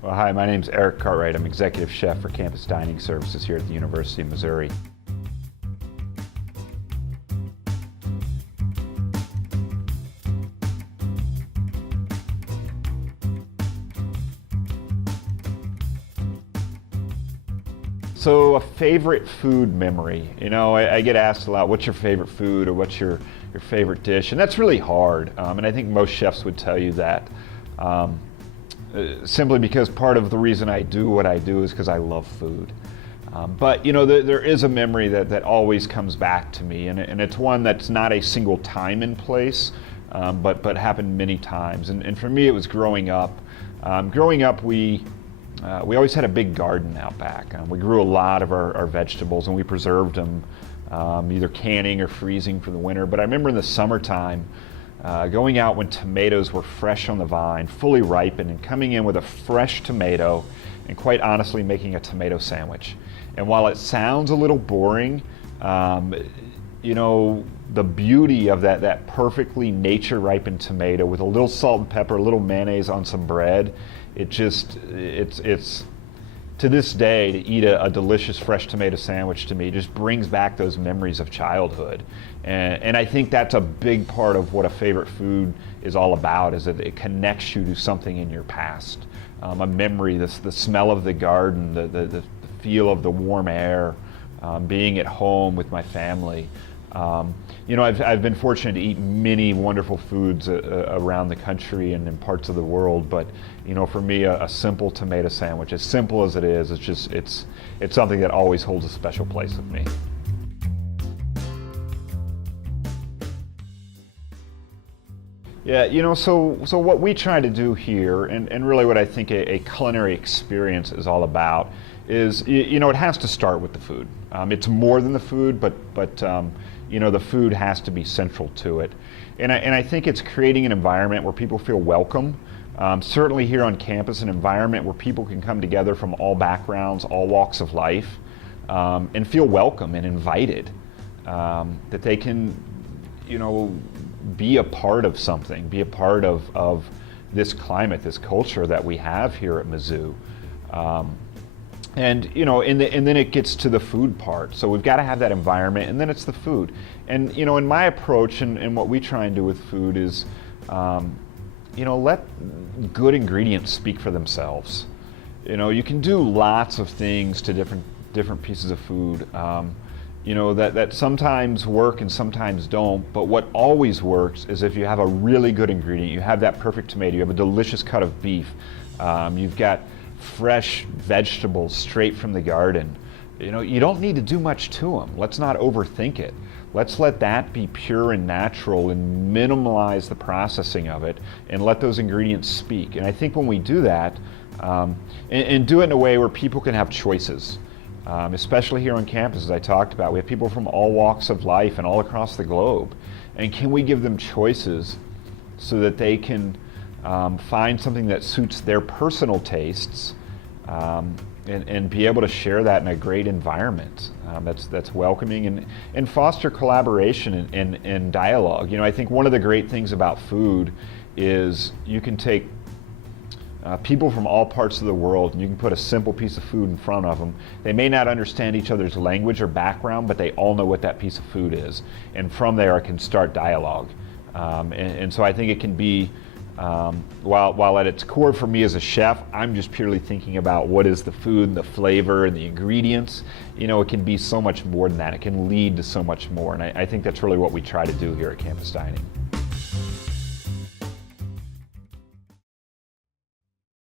Well, hi, my name's Eric Cartwright. I'm Executive Chef for Campus Dining Services here at the University of Missouri. So a favorite food memory. I get asked a lot, what's your favorite food or what's your favorite dish? And that's really hard. And I think most chefs would tell you that. Simply because part of the reason I do what I do is because I love food. But there is a memory that always comes back to me, and it's one that's not a single time and place, but happened many times. And for me, it was growing up. We always had a big garden out back. We grew a lot of our vegetables, and we preserved them, either canning or freezing for the winter. But I remember in the summertime, going out when tomatoes were fresh on the vine, fully ripened, and coming in with a fresh tomato, and quite honestly making a tomato sandwich. And while it sounds a little boring, the beauty of that perfectly nature-ripened tomato with a little salt and pepper, a little mayonnaise on some bread, it's to this day, to eat a delicious fresh tomato sandwich to me just brings back those memories of childhood. And I think that's a big part of what a favorite food is all about, is that it connects you to something in your past. A memory, the smell of the garden, the feel of the warm air, being at home with my family. I've been fortunate to eat many wonderful foods around the country and in parts of the world, but for me, a simple tomato sandwich, as simple as it is, it's something that always holds a special place with me. Yeah, so what we try to do here, and really what I think a culinary experience is all about, is it has to start with the food. It's more than the food, but the food has to be central to it. And I think it's creating an environment where people feel welcome. Certainly here on campus, an environment where people can come together from all backgrounds, all walks of life, and feel welcome and invited. That they can, be a part of something, be a part of this climate, this culture that we have here at Mizzou. And then it gets to the food part. So we've got to have that environment, and then it's the food. And in my approach and what we try and do with food is, let good ingredients speak for themselves. You can do lots of things to different pieces of food, that sometimes work and sometimes don't. But what always works is if you have a really good ingredient. You have that perfect tomato. You have a delicious cut of beef. You've got fresh vegetables straight from the garden. You don't need to do much to them. Let's not overthink it. Let's let that be pure and natural and minimize the processing of it and let those ingredients speak. And I think when we do that, and do it in a way where people can have choices, especially here on campus, as I talked about, we have people from all walks of life and all across the globe. And can we give them choices so that they can find something that suits their personal tastes, and be able to share that in a great environment that's welcoming and foster collaboration and dialogue. I think one of the great things about food is you can take people from all parts of the world and you can put a simple piece of food in front of them. They may not understand each other's language or background, but they all know what that piece of food is. And from there, it can start dialogue. And so I think it can be, while at its core for me as a chef, I'm just purely thinking about what is the food and the flavor and the ingredients. It can be so much more than that. It can lead to so much more. And I think that's really what we try to do here at Campus Dining.